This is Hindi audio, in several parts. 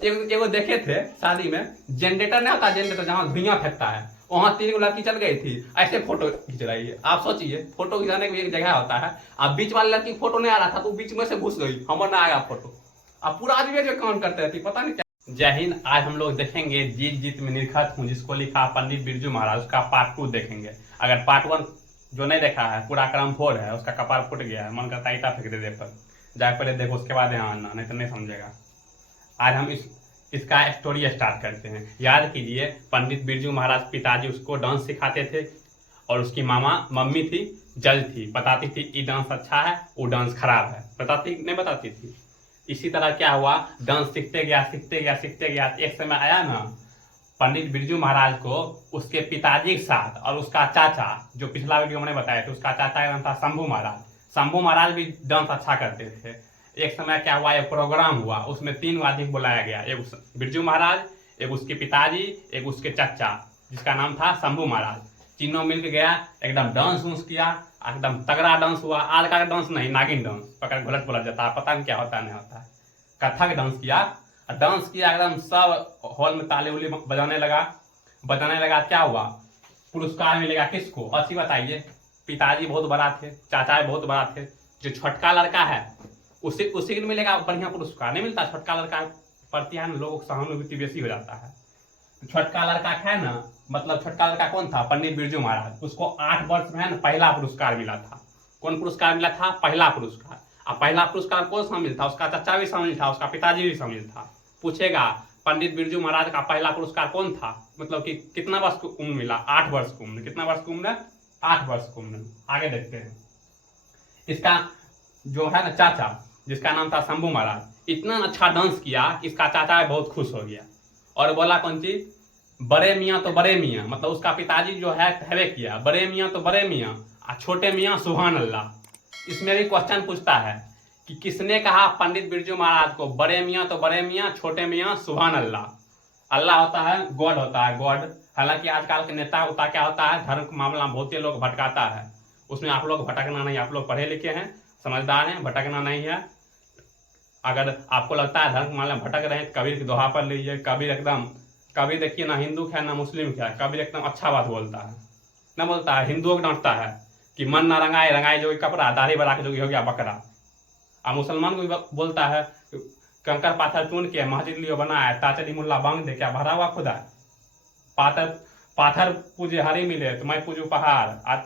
एगो देखे थे शादी में, जनरेटर नहीं होता, जनरेटर जहाँ धुआं फेंकता है, वहां 3 लड़की चल गई थी, ऐसे फोटो खींच रही है। आप सोचिए, फोटो खिंचाने की भी एक जगह होता है। अब बीच वाली लड़की फोटो नहीं आ रहा था तो बीच में से घुस गई, हमारा ना आया फोटो। अब पूरा आदमी जो काम करते रहती, पता नहीं क्या। जय हिंद। आज हम लोग देखेंगे जीत जीत में निरखत हूँ, जिसको लिखा पंडित बिरजू महाराज, उसका पार्ट 2 देखेंगे। अगर पार्ट 1 जो नहीं देखा है, पूरा क्रम 4 है, उसका कपार फूट गया है, मन करता ईटा फेंक दे पर। जाके पहले देखो, उसके बाद यहाँ आना, नहीं तो नहीं समझेगा। आज हम इसका स्टोरी स्टार्ट करते हैं। याद कीजिए, पंडित बिरजू महाराज पिताजी उसको डांस सिखाते थे, और उसकी मम्मी थी, जज थी, बताती थी ये डांस अच्छा है, वो डांस खराब है, बताती नहीं बताती थी। इसी तरह क्या हुआ, डांस सीखते गया सीखते गया सीखते गया। एक समय आया ना, पंडित बिरजू महाराज को उसके पिताजी के साथ और उसका चाचा, जो पिछला वीडियो मैंने बताया था, उसका चाचा का नाम था शंभू महाराज। शंभू महाराज भी डांस अच्छा करते थे। एक समय क्या हुआ, एक प्रोग्राम हुआ, उसमें 3 आदमी बुलाया गया, एक बिरजू महाराज, एक उसके पिताजी, एक उसके चाचा, जिसका नाम था शंभू महाराज। तीनों मिलकर गया, एकदम डांस वूंस किया, एकदम तगड़ा डांस हुआ। आज का डांस नहीं, नागिन डांस, पकड़ घुलट पुलट जाता है, पता नहीं क्या होता नहीं होता है। कथक डांस किया, एकदम सब हॉल में ताली उली बजाने लगा। क्या हुआ, पुरस्कार मिलेगा किसको, अच्छी बताइए। पिताजी बहुत बड़ा थे, चाचा बहुत बड़ा थे, जो छोटका लड़का है उसी को मिलेगा बढ़िया पुरस्कार। नहीं मिलता, छोटका लड़का प्रति है ना, लोगों को सहानुभूति बेसी हो जाता है। तो छोटका लड़का है ना, मतलब छोटका लड़का कौन था, पंडित बिरजू महाराज। उसको 8 वर्ष में है ना पहला पुरस्कार मिला था। कौन पुरस्कार मिला था, पहला पुरस्कार। अब पहला पुरस्कार कौन शामिल था, उसका चाचा भी शामिल था, उसका पिताजी भी शामिल था। पूछेगा, पंडित बिरजू महाराज का पहला पुरस्कार कौन था, मतलब कि कितना वर्ष की उम्र मिला, 8 वर्ष की उम्र। कितना वर्ष की उम्र, 8 वर्ष की उम्र। आगे देखते हैं। इसका जो है ना चाचा, जिसका नाम था शंभू महाराज, इतना अच्छा डांस किया कि इसका चाचा बहुत खुश हो गया और बोला कौन चीज, बड़े मियाँ तो बड़े मियाँ, मतलब उसका पिताजी जो है कहवे किया, बड़े मियाँ तो बड़े मियाँ और छोटे मियाँ सुभान अल्लाह। इसमें भी क्वेश्चन पूछता है कि किसने कहा पंडित बिरजू महाराज को बड़े मियाँ तो बड़े मियाँ, छोटे मियाँ सुभान अल्लाह। अल्लाह होता है, गॉड होता है, गॉड। हालांकि आजकल के नेता होता क्या होता है, धर्म के मामला में बहुत ही लोग भटकाता है। उसमें आप लोग भटकना नहीं, आप लोग पढ़े लिखे हैं, समझदार हैं, भटकना नहीं है। अगर आपको लगता है धर्म मामले में भटक रहे हैं, कबीर की दोहा पर लीजिए। कबीर देखिए ना हिंदू क्या ना मुस्लिम क्या, कबीर एकदम अच्छा बात बोलता है, ना बोलता है, हिंदुओं को डांटता है कि मन ना रंगाए रंगाए जोगी कपड़ा, दाढ़ी बढ़ा के जोगी हो गया बकरा। और मुसलमान को भी बोलता है, कंकर पाथर चुन के मस्जिद लियो बनाया, ताचरी मुल्ला बांग दे क्या भरा हुआ खुदा। पाथर पूजे हरी मिले तो मैं पूजू पहाड़, आज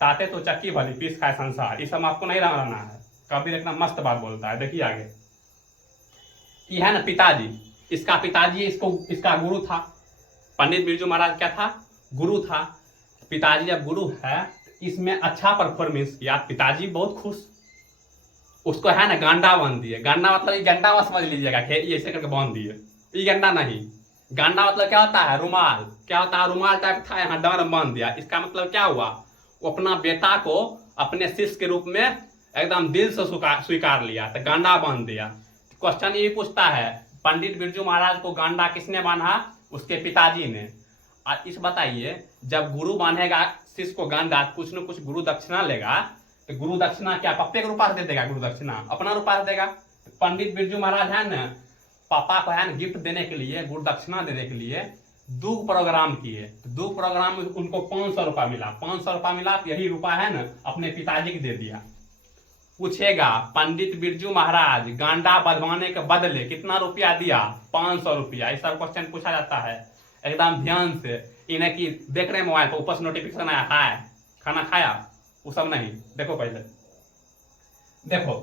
ताते तो चक्की भली पीस खाए संसार। ये सब आपको नहीं रहना है। कबीर एकदम मस्त बात बोलता है। देखिए आगे, ये है ना पिताजी, इसका पिताजी इसका गुरु था। पंडित बिरजू महाराज क्या था, गुरु था। पिताजी जब गुरु है, इसमें अच्छा परफॉर्मेंस किया, पिताजी बहुत खुश। उसको है ना गांडा बांध दिए। गांडा मतलब ये गंडा मत समझ लीजिएगा, ऐसे करके बांध दिए, ये गंडा नहीं। गांडा मतलब क्या होता है, रुमाल। क्या होता है, रुमाल टाइप था, यहाँ डांड बांध दिया। इसका मतलब क्या हुआ, वो अपना बेटा को अपने शिष्य के रूप में एकदम दिल से स्वीकार लिया, तो गांडा बांध दिया। क्वेश्चन ये पूछता है, पंडित बिरजू महाराज को गांडा किसने बांधा, उसके पिताजी ने। और इस बताइए, जब गुरु बांधेगा शिष्य को गांडा, कुछ न कुछ गुरु दक्षिणा लेगा, तो गुरु दक्षिणा क्या पप्पे के रूपा से दे देगा, गुरु दक्षिणा अपना रूपा से देगा। पंडित बिरजू महाराज है ना, पापा को है ना गिफ्ट देने के लिए, गुरु दक्षिणा देने के लिए 2 प्रोग्राम किए। 2 प्रोग्राम में उनको 500 रुपया मिला। 500 रुपया मिला तो यही रुपया है ना अपने पिताजी को दे दिया। पूछेगा, पंडित बिरजू महाराज गांडा बंधवाने के बदले कितना रुपया दिया, 500 रुपया। ऐसा क्वेश्चन पूछा जाता है, एकदम ध्यान से। इन्हें कि देख रहे मोबाइल पर ऊपर से नोटिफिकेशन आया, हाय खाना खाया, वो सब नहीं। देखो पहले देखो,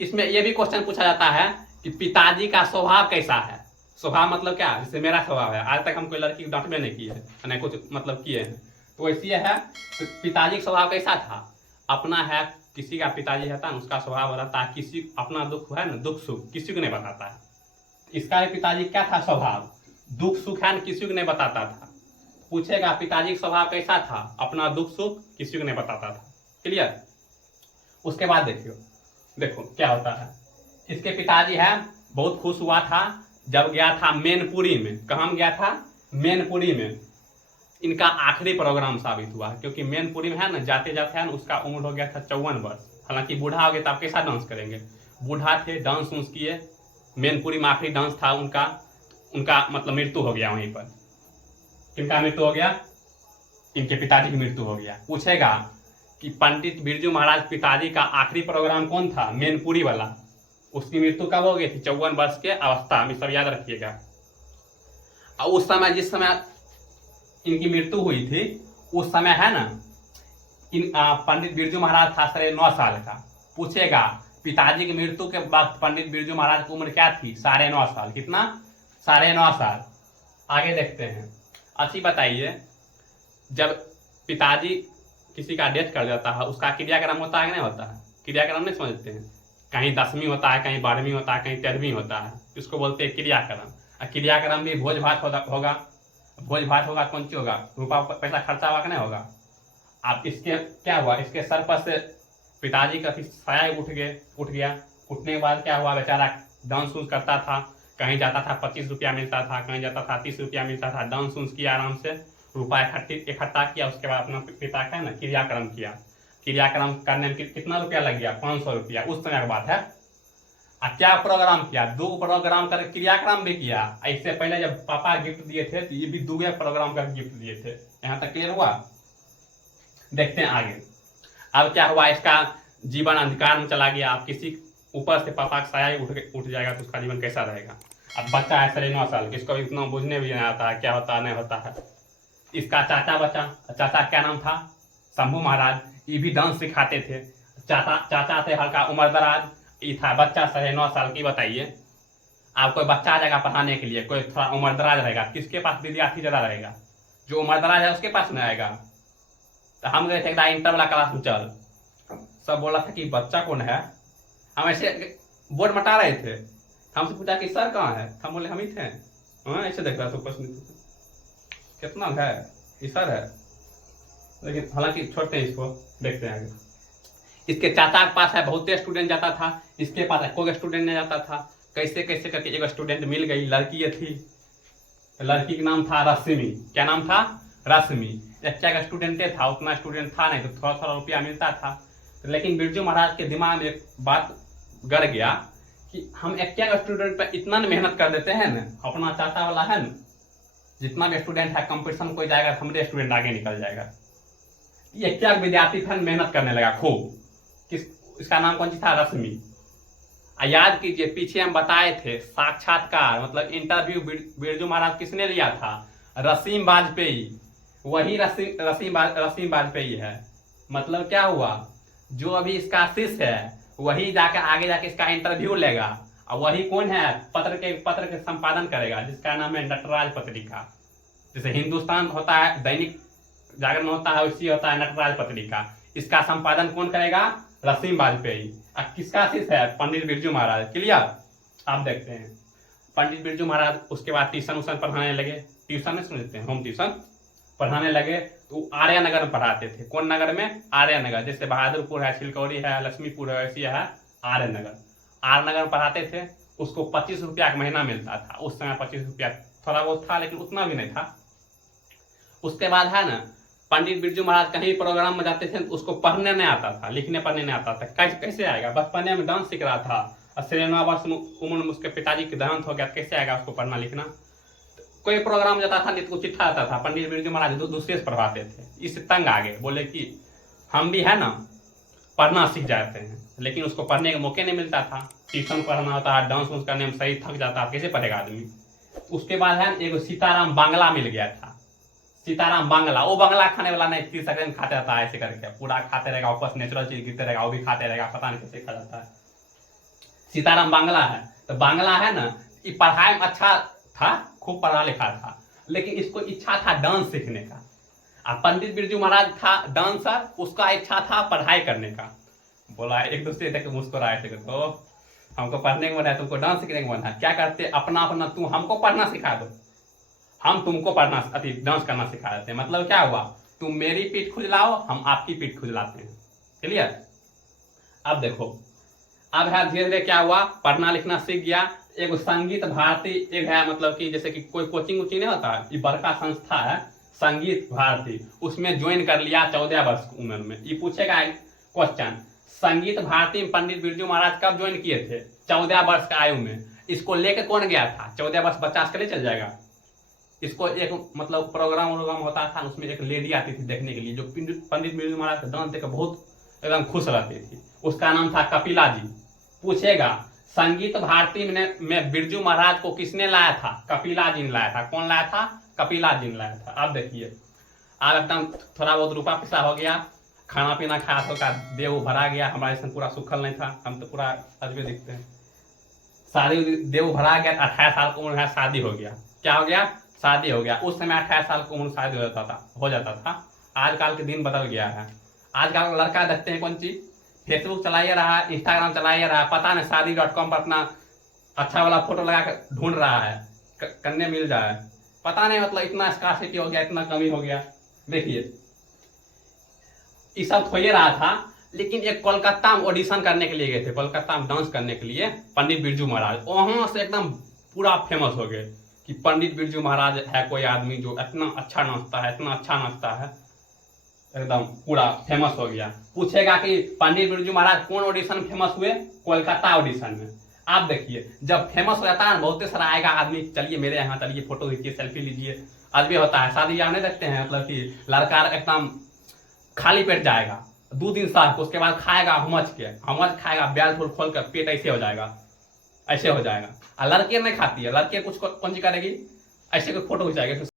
इसमें यह भी क्वेश्चन पूछा जाता है कि पिताजी का स्वभाव कैसा है। स्वभाव मतलब क्या, जैसे मेरा स्वभाव है, आज तक हम कोई लड़की डांट में नहीं किए है, नहीं कुछ मतलब किए हैं, तो वैसे है। तो पिताजी का स्वभाव कैसा था, अपना है, किसी का पिताजी रहता है उसका स्वभाव रहता है, किसी अपना दुख है ना, दुख सुख किसी को नहीं बताता है। इसका पिताजी क्या था स्वभाव, दुख सुख है ना किसी को नहीं बताता था। पूछेगा पिताजी का स्वभाव कैसा था, अपना दुख सुख किसी को नहीं बताता था। क्लियर। उसके बाद देखो क्या होता है। इसके पिताजी है बहुत खुश हुआ था जब गया था मैनपुरी में। कहाँ गया था, मैनपुरी में। इनका आखिरी प्रोग्राम साबित हुआ, क्योंकि मैनपुरी में है ना, जाते जाते है ना उसका उम्र हो गया था 54 वर्ष। हालांकि बूढ़ा हो गया तो आप कैसा डांस करेंगे, बूढ़ा थे, डांस उंस किए, मैनपुरी में आखिरी डांस था उनका, उनका मतलब मृत्यु हो गया वहीं पर। किनका मृत्यु हो गया? इनके पिताजी की मृत्यु हो गया। पूछेगा कि पंडित बिरजू महाराज पिताजी का आखिरी प्रोग्राम कौन था? मैनपुरी वाला। उसकी मृत्यु कब हो गई थी? 54 वर्ष के अवस्था में, सब याद रखिएगा। और उस समय, जिस समय इनकी मृत्यु हुई थी, उस समय है ना, पंडित बिरजू महाराज था 9.5 साल का। पूछेगा पिताजी की मृत्यु के बाद पंडित बिरजू महाराज की उम्र क्या थी? 9.5 साल। कितना? 9.5 साल। आगे देखते हैं। अच्छी बताइए, जब पिताजी किसी का डेथ कर जाता है, उसका क्रियाक्रम होता है कि नहीं होता है? क्रियाक्रम नहीं समझते हैं? कहीं 10वीं होता है, कहीं 12वीं होता है, कहीं 13वीं होता है, इसको बोलते हैं क्रियाक्रम। और क्रियाक्रम भी भोज भात होगा। भोज भात होगा, कौन सी होगा? रुपया पैसा खर्चा हुआ कि नहीं होगा? आप इसके क्या हुआ? इसके सर पर से पिताजी का साया उठ गया। उठने के बाद क्या हुआ? बेचारा डांस उन्स करता था, कहीं जाता था 25 रुपया मिलता था, कहीं जाता था 30 रुपया मिलता था। डांस उन्स किया, आराम से रुपया इकट्ठा किया। उसके बाद अपना पिता का ना क्रियाक्रम किया। क्रियाक्रम करने में कितना रुपया लग गया? 500 रुपया। उस समय की बात है। क्या प्रोग्राम किया? 2 प्रोग्राम कर क्रियाक्रम भी किया। इससे पहले जब पापा गिफ्ट दिए थे, तो ये भी 2 प्रोग्राम कर गिफ्ट दिए थे। यहाँ तक क्लियर हुआ? देखते हैं आगे। अब क्या हुआ? इसका जीवन अंधकार में चला गया। अब किसी ऊपर से पापा का साया उठ जाएगा तो उसका जीवन कैसा रहेगा? अब बच्चा है 9.5 साल, किसको भी उतना बुझने भी नहीं आता है क्या होता है नहीं होता है। इसका चाचा बचा। चाचा क्या नाम था? शंभू महाराज। ये भी डांस सिखाते थे। चाचा थे हल्का उम्र दराज। ये था बच्चा 9.5 साल की। बताइए, आप कोई बच्चा आ जाएगा पढ़ाने के लिए, कोई थोड़ा उम्र दराज रहेगा, किसके पास विद्यार्थी ज़्यादा रहेगा? जो उम्र दराज है उसके पास नहीं आएगा। तो हम गए थे एक इंटर वाला क्लास में, चल सब बोला था कि बच्चा कौन है। हम ऐसे बोर्ड मटा रहे थे, हमसे पूछा कि सर कहाँ है? हम बोले हम ही थे। हाँ, ऐसे देख रहा था ऊपर से, कितना है ये सर है। लेकिन हालांकि छोड़ते हैं इसको, देखते हैं आगे। इसके चाचा के पास है बहुत स्टूडेंट जाता था, इसके पास कोई स्टूडेंट नहीं जाता था। कैसे कैसे करके एक स्टूडेंट मिल गई, लड़की थी। लड़की का नाम था रश्मि। क्या नाम था? रश्मि। एक स्टूडेंट था, उतना स्टूडेंट था नहीं, तो थोड़ा थोड़ा रुपया मिलता था। लेकिन बिरजू महाराज के दिमाग में एक बात गड़ गया कि हम एक स्टूडेंट पर इतना मेहनत कर देते हैं ना, अपना चाचा वाला है ना, जितना भी स्टूडेंट है कंपटीशन कोई जाएगा तो हमारे स्टूडेंट आगे निकल जाएगा। ये क्या विद्यार्थी था, मेहनत करने लगा खूब। इसका नाम कौन सी था? रश्मि। याद कीजिए, पीछे हम बताए थे साक्षात्कार मतलब इंटरव्यू बिरजू महाराज किसने लिया था? रसीम वाजपेयी। वही रसीम वाजपेयी है। मतलब क्या हुआ? जो अभी इसका शिष्य है वही जाकर आगे जाके इसका इंटरव्यू लेगा। और वही कौन है? पत्र के संपादन करेगा, जिसका नाम है नटराज पत्रिका। जैसे हिंदुस्तान होता है, दैनिक जागरण होता है, उसी होता है नटराज पत्रिका। इसका संपादन कौन करेगा? रसीम वाजपेयी। किसका शिष्य है? पंडित बिरजू महाराज। क्लियर? आप देखते हैं पंडित बिरजू महाराज उसके बाद ट्यूशन पढ़ाने लगे। ट्यूशन में समझते हैं, होम ट्यूशन पढ़ाने लगे। तो आर्या नगर में पढ़ाते थे। कौन नगर में? आर्या नगर। जैसे बहादुरपुर है, छिलकौरी है, लक्ष्मीपुर है, वैसी है आर्या नगर। आर्य नगर में पढ़ाते थे। उसको 25 रुपया का महीना मिलता था। उस समय 25 रुपया थोड़ा बहुत था, लेकिन उतना भी नहीं था। उसके बाद है ना, पंडित बिरजू महाराज कहीं प्रोग्राम में जाते थे, उसको पढ़ने नहीं आता था, लिखने पढ़ने नहीं आता था। कैसे आएगा? बचपने में डांस सीख रहा था और 9.5 वर्ष उम्र में उसके पिताजी के देहांत हो गया, कैसे आएगा उसको पढ़ना लिखना? कोई प्रोग्राम जाता था नहीं तो चिट्ठा आता था। पंडित बिरजू महाराज दूसरे से पढ़वाते थे। इससे तंग आ गए, बोले कि हम भी है ना पढ़ना सीख जाते हैं, लेकिन उसको पढ़ने के मौके नहीं मिलता था। ट्यूशन पढ़ना होता है, डांस वांस करने में सही थक जाता है, कैसे पढ़ेगा आदमी? उसके बाद है एक सीताराम बांग्ला मिल गया था। सीताराम बांग्ला, वो बांग्ला खाने वाला नहीं, 30 सेकंड खाते रहता है ऐसे करके, पूरा खाते रहेगा, वापस नेचुरल चीज गिरते रहेगा, वो भी खाते रहेगा, पता नहीं कैसे खा जाता है। सीताराम बांग्ला है। तो बांग्ला है ना, ये पढ़ाई में अच्छा था, खूब पढ़ा लिखा था, लेकिन इसको इच्छा था डांस सीखने का। पंडित बिरजू महाराज था डांसर, उसका इच्छा था पढ़ाई करने का। बोला एक दूसरे देख मुस्कुराए थे, तो हमको पढ़ने का मन है, तुमको डांस सीखने का मन है, क्या करते अपना अपना, तू हमको पढ़ना सिखा दो, हम तुमको पढ़ना डांस करना सिखा देते हैं। मतलब क्या हुआ? तुम मेरी पीठ खुजलाओ, हम आपकी पीठ खुजलाते हैं। क्लियर? अब देखो, अब है धीरे धीरे क्या हुआ, पढ़ना लिखना सीख गया। एक संगीत भारती एक है, मतलब कि जैसे कि कोई कोचिंग उचिंग नहीं होता, ये बड़का संस्था है संगीत भारती, उसमें ज्वाइन कर लिया 14 वर्ष की उम्र में। ये पूछेगा क्वेश्चन, संगीत भारती में पंडित बिरजू महाराज कब ज्वाइन किए थे? 14 वर्ष की आयु में। इसको लेके कौन गया था? 14 वर्ष बच्चा इसके लिए चल जाएगा? इसको एक मतलब प्रोग्राम होता था, उसमें एक लेडी आती थी देखने के लिए, जो पंडित बिरजू महाराज का डांस देखकर बहुत एकदम खुश रहती थी। उसका नाम था कपिला जी। पूछेगा संगीत भारती में बिरजू महाराज को किसने लाया था? कपिला जी ने लाया था। कौन लाया था? कपिला जी ने लाया था। आप देखिए, आप एकदम थोड़ा बहुत रुपया पैसा हो गया, खाना पीना खाया तो का देव भरा गया। हमारे इसमें पूरा सुखल नहीं था, हम तो पूरा अजबे दिखते हैं। शादी देव भरा गया, 28 साल की उम्र है, शादी हो गया। क्या हो गया? शादी हो गया। उस समय 28 साल की उम्र शादी हो जाता था। आजकल के दिन बदल गया है। आजकल लड़का देखते हैं कौन चीज, फेसबुक चलाइए रहा है, इंस्टाग्राम चलाइए रहा है, पता नहीं शादी.com पर अपना अच्छा वाला फोटो लगा कर ढूंढ रहा है, कन्या मिल जाए। पता नहीं मतलब इतना स्कार्सिटी हो गया, इतना कमी हो गया। देखिए ये सब हो ही रहा था, लेकिन एक कोलकाता में ऑडिशन करने के लिए गए थे, कोलकाता में डांस करने के लिए पंडित बिरजू महाराज। वहां से एकदम पूरा फेमस हो गए कि पंडित बिरजू महाराज है कोई आदमी जो इतना अच्छा नाचता है, इतना अच्छा नाचता है, एकदम पूरा फेमस हो गया। पूछेगा कि पंडित बिरजू महाराज कौन ऑडिशन में फेमस हुए? कोलकाता ऑडिशन में। आप देखिए जब फेमस हो जाता है बहुत सारा आएगा आदमी, चलिए मेरे यहाँ चलिए, फोटो खींचिए, सेल्फी लीजिए। आज भी होता है शादी ब्याह नहीं देखते हैं, मतलब कि लड़का एकदम खाली पेट जाएगा 2 दिन साथ, उसके बाद खाएगा हमच खाएगा, ब्याल फूल खोल कर पेट ऐसे हो जाएगा, ऐसे हो जाएगा। और लड़के नहीं खाती है, लड़के कुछ कौन सी करेगी, ऐसे कोई फोटो खिंचाएगी।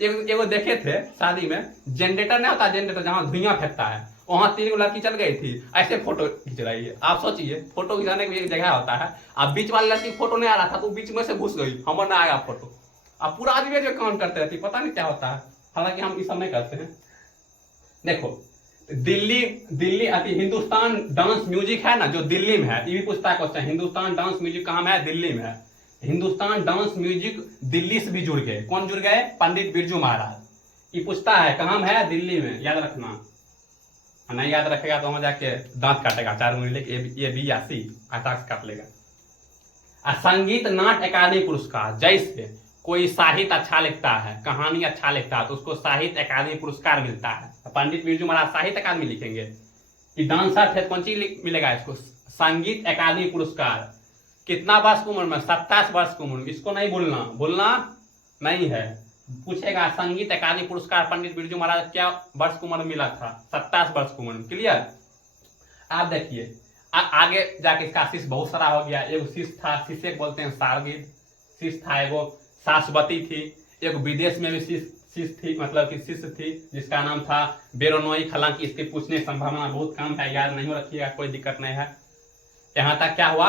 एगो देखे थे शादी में, जनरेटर नहीं होता, जनरेटर जहां धुइयां फेंकता है, वहां 3 लड़की चल गई थी, ऐसे फोटो खींच रही है। आप सोचिए, फोटो खिंचाने की एक जगह होता है। अब बीच वाली लड़की फोटो नहीं आ रहा था तो बीच में से घुस गई, हमारा ना आया फोटो। अब पूरा आदमी जो काम करते रहती, पता नहीं क्या होता है। हालांकि हम ये सब नहीं करते हैं। देखो दिल्ली हिंदुस्तान डांस म्यूजिक है ना, जो दिल्ली में है, ये भी पूछता है क्वेश्चन, हिंदुस्तान डांस म्यूजिक कहाँ है? दिल्ली में है। हिंदुस्तान डांस म्यूजिक दिल्ली से भी जुड़ गए। कौन जुड़ गए? पंडित बिरजू महाराज। ये पूछता है कहाँ है? दिल्ली में। याद रखना, नहीं याद रखेगा तो वहां जाके दांत काटेगा, 4 उंगली लेके ये बी या सी आटाक्स काट लेगा। संगीत नाट्य अकादमी पुरस्कार, जैसे कोई साहित्य अच्छा लिखता है, कहानी अच्छा लिखता है, तो उसको साहित्य अकादमी पुरस्कार मिलता है। पंडित बिरजू महाराज साहित्य अकादमी लिखेंगे। ये डांसर थे, कौन चीज मिलेगा इसको? संगीत अकादमी पुरस्कार। कितना वर्ष की उम्र में? 27 वर्ष की उम्र में। इसको नहीं भूलना नहीं है। पूछेगा संगीत अकादमी पुरस्कार पंडित बिरजू महाराज क्या वर्ष की उम्र में मिला था? 27 वर्ष की उम्र में। क्लियर? आप देखिए आगे जाके इसका शिष्य बहुत सारा हो गया। एगो शिष्य था, शिष्य बोलते हैं शार्गिल, शिष्य था। एगो सासवती थी, एक विदेश में भी शिष्य थी, मतलब कि शिष्य थी, जिसका नाम था बेरोनोई। हालांकि इसके पूछने की संभावना बहुत कम है, याद नहीं रखिएगा, कोई दिक्कत नहीं है। यहाँ तक क्या हुआ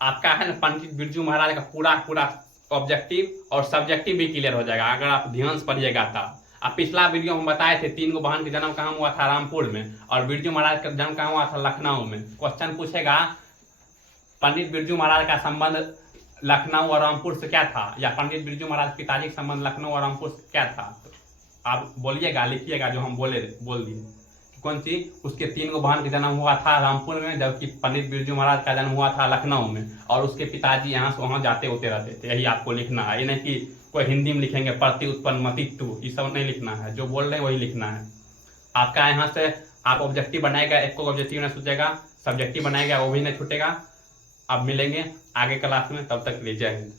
आपका है ना, पंडित बिरजू महाराज का पूरा ऑब्जेक्टिव और सब्जेक्टिव भी क्लियर हो जाएगा अगर आप ध्यान से पढ़िएगा तब। अब पिछला वीडियो में बताए थे 3 गो बहन का जन्म कहाँ हुआ था? रामपुर में। और बिरजू महाराज का जन्म कहाँ हुआ था? लखनऊ में। क्वेश्चन पूछेगा पंडित बिरजू महाराज का संबंध लखनऊ और रामपुर से क्या था, या पंडित बिरजू महाराज पिताजी का संबंध लखनऊ और रामपुर से क्या था? तो आप बोलिएगा, लिखिएगा जो हम बोल दिए। कौन सी? उसके 3 गो बहन का जन्म हुआ था रामपुर में, जबकि पंडित बिरजू महाराज का जन्म हुआ था लखनऊ में। और उसके पिताजी यहाँ से वहाँ जाते होते रहते थे। यही आपको लिखना है। ये नहीं कि कोई हिंदी में लिखेंगे प्रति उत्पन्न मतित्व, ये सब नहीं लिखना है। जो बोल रहे हैं वही लिखना है। आपका यहाँ से आप ऑब्जेक्टिव बनाएगा, एक को ऑब्जेक्टिव नहीं छूटेगा, सब्जेक्टिव बनाएगा वो भी नहीं छूटेगा। अब मिलेंगे आगे क्लास में, तब तक के लिए जय हिंद।